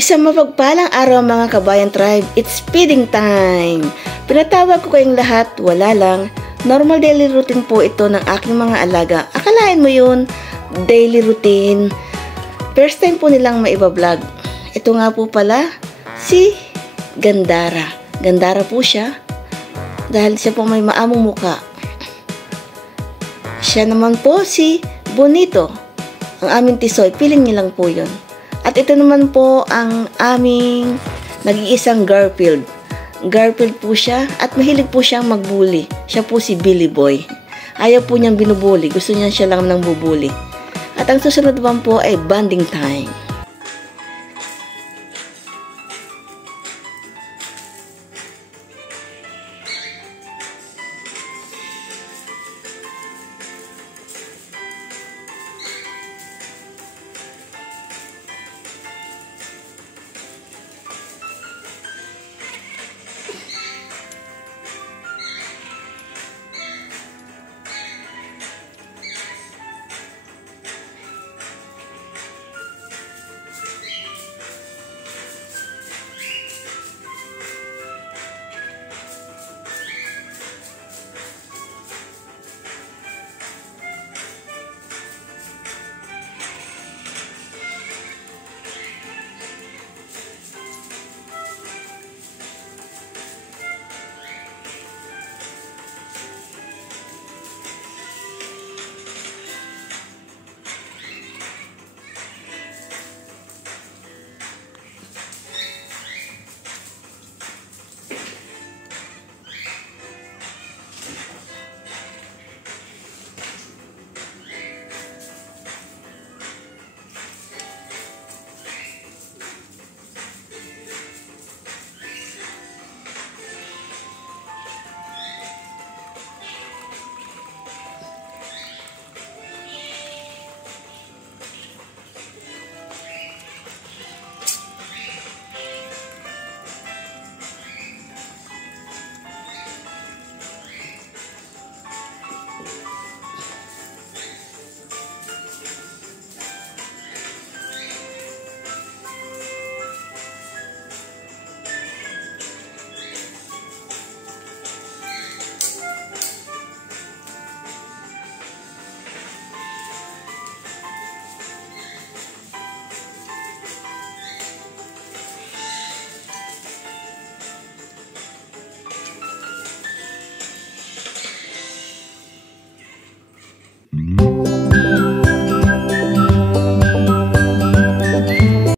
Isang mapagpalang araw mga kabayan tribe, it's feeding time! Pinatawag ko kayong lahat, wala lang. Normal daily routine po ito ng aking mga alaga. Akalain mo yun, daily routine. First time po nilang maiba-vlog. Ito nga po pala, si Gandara. Gandara po siya, dahil siya po may maamong muka. Siya naman po si Bonito, ang aming tisoy. Piling niya lang po yun. At ito naman po ang aming nag-iisang Garfield. Garfield po siya at mahilig po siyang magbully. Siya po si Billy Boy. Ayaw po niyang binubuli. Gusto niya siya lang nang bubuli. At ang susunod naman po ay bonding time.